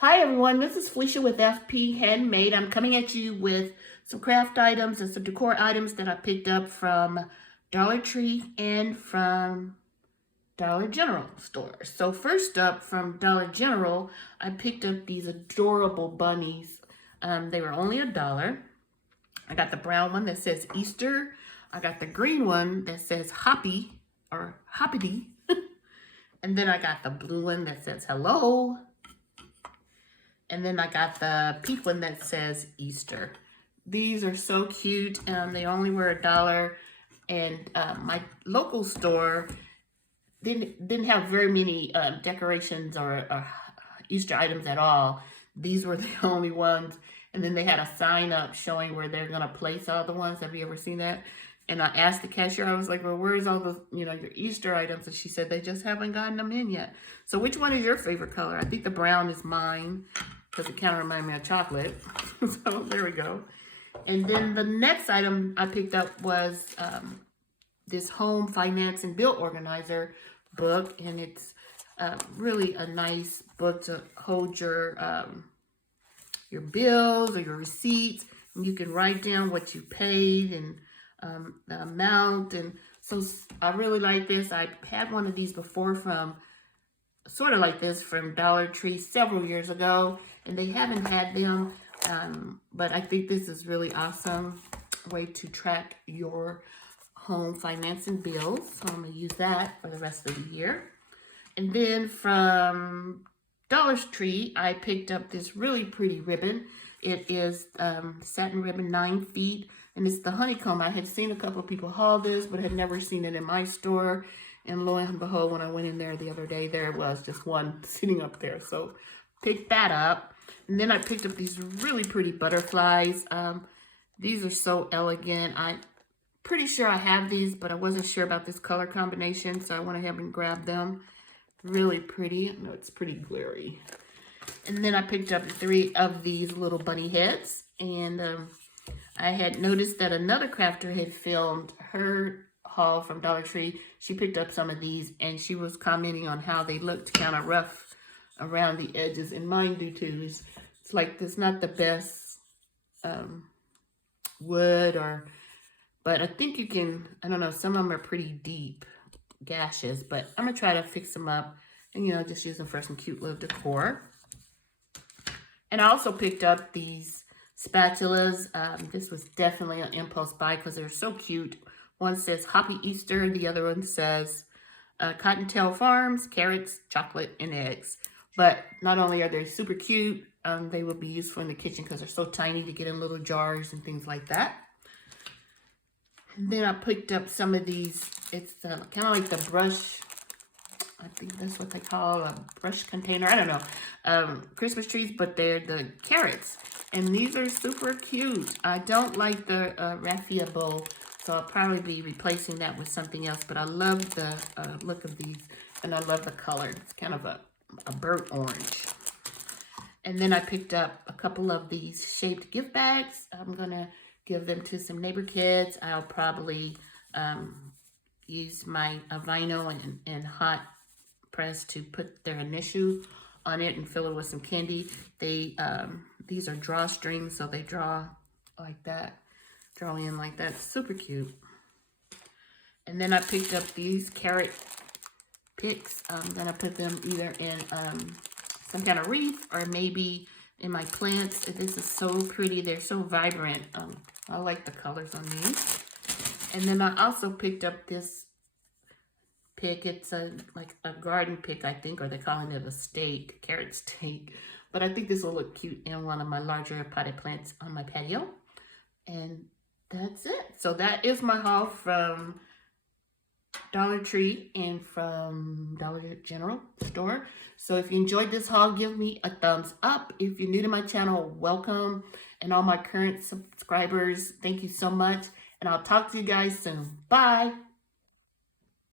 Hi everyone, this is Felicia with FPHandmade. I'm coming at you with some craft items and some decor items that I picked up from Dollar Tree and from Dollar General stores. So first up, from Dollar General, I picked up these adorable bunnies. They were only $1. I got the brown one that says Easter. I got the green one that says Hoppy or Hoppity. And then I got the blue one that says hello. And then I got the pink one that says Easter. These are so cute. They only were $1. And my local store didn't have very many decorations or Easter items at all. These were the only ones. And then they had a sign up showing where they're gonna place all the ones. Have you ever seen that? And I asked the cashier, I was like, well, where's all the, your Easter items? And she said, they just haven't gotten them in yet. So which one is your favorite color? I think the brown is mine because it kind of reminds me of chocolate. So there we go. And then the next item I picked up was this Home Finance and Bill Organizer book. And it's really a nice book to hold your bills or your receipts. And you can write down what you paid and the amount. And so I really like this. I had one of these before from sort of like this from Dollar Tree several years ago, and they haven't had them, but I think this is really awesome way to track your home finance and bills. So I'm going to use that for the rest of the year. And then from Dollar Tree, I picked up this really pretty ribbon. It is satin ribbon, 9 feet, and it's the Honeycomb. I had seen a couple of people haul this, but had never seen it in my store. And lo and behold, when I went in there the other day, there it was, just one sitting up there. So picked that up. And then I picked up these really pretty butterflies. These are so elegant. I'm pretty sure I have these, but I wasn't sure about this color combination, so I went ahead and grabbed them. Really pretty. I know it's pretty glary. And then I picked up 3 of these little bunny heads. And I had noticed that another crafter had filmed her haul from Dollar Tree. She picked up some of these and she was commenting on how they looked kind of rough around the edges, and mine do too. It's like it's not the best wood, but I think you can, I don't know, some of them are pretty deep gashes, but I'm gonna try to fix them up and just use them for some cute little decor. And I also picked up these spatulas. This was definitely an impulse buy because they're so cute. One says Happy Easter. The other one says Cottontail Farms, carrots, chocolate, and eggs. But not only are they super cute, they will be useful in the kitchen because they're so tiny to get in little jars and things like that. And then I picked up some of these. It's kind of like the brush. I think that's what they call a brush container. I don't know. Christmas trees, but they're the carrots. And these are super cute. I don't like the raffia bowl, so I'll probably be replacing that with something else. But I love the look of these, and I love the color. It's kind of a burnt orange. And then I picked up a couple of these shaped gift bags. I'm going to give them to some neighbor kids. I'll probably use my vinyl and hot press to put their initial on it and fill it with some candy. These are drawstrings, so they draw like that, draw in like that. Super cute. And then I picked up these carrot picks. I'm gonna put them either in some kind of wreath or maybe in my plants. This is so pretty. They're so vibrant. I like the colors on these. And then I also picked up this pick. It's like a garden pick, I think, or they're calling it a stake, carrot stake. But I think this will look cute in one of my larger potted plants on my patio. And that's it. So that is my haul from Dollar Tree and from Dollar General store. So if you enjoyed this haul, give me a thumbs up. If you're new to my channel, welcome. And all my current subscribers, thank you so much. And I'll talk to you guys soon. Bye.